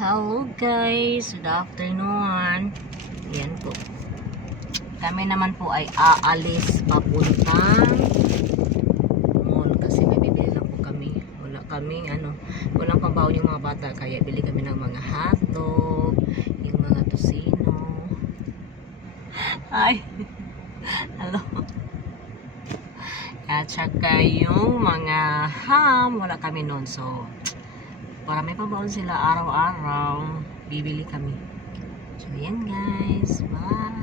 Hello guys, good afternoon. Yan po. Kami naman po ay aalis papuntang mall kasi may bibili lang po kami. Wala kaming walang pambaon yung mga bata kaya bili kami ng mga hotdog, yung mga tosino. Ay. Hello. At saka yung mga ham, wala kami noon. So, para may pambaon sila araw-araw, bibili kami. So, yan guys. Bye!